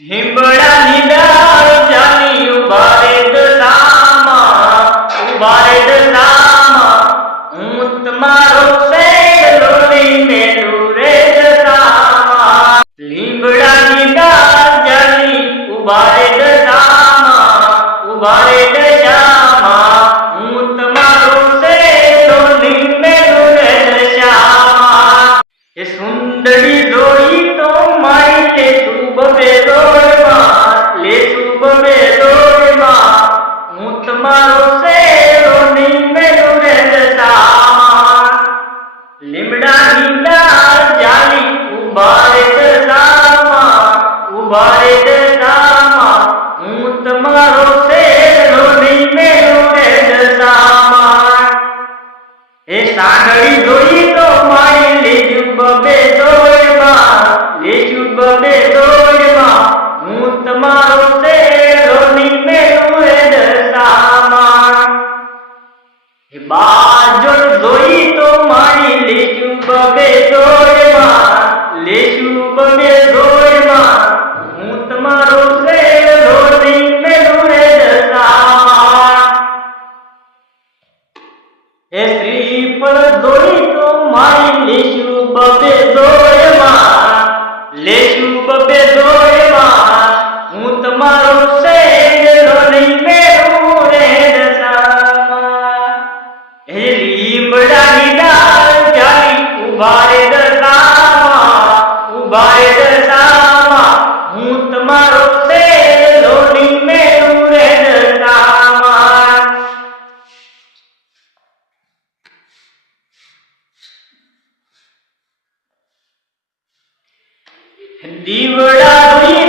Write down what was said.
হিমড়া নিদা এ সাগরি দই তো মাই লিজুব বে দই মা লিজুব বে দই মা মুত মারো সে রনি মে রুয়ে দসামা বাজর দই তো মাই লিজুব বে দই মা লিজুব বে দই মা মুত মারো সে রনি মে রুয়ে দসামা এ শ্রী દોરી તો મારી લેશું બબે દોડમાં લેશું બબે દોડમાં હું તમારો શેરો નહીં મેળવું રે દશામાં એ લીમડાની ડાળ ચાલી ઊભા રે Hindi word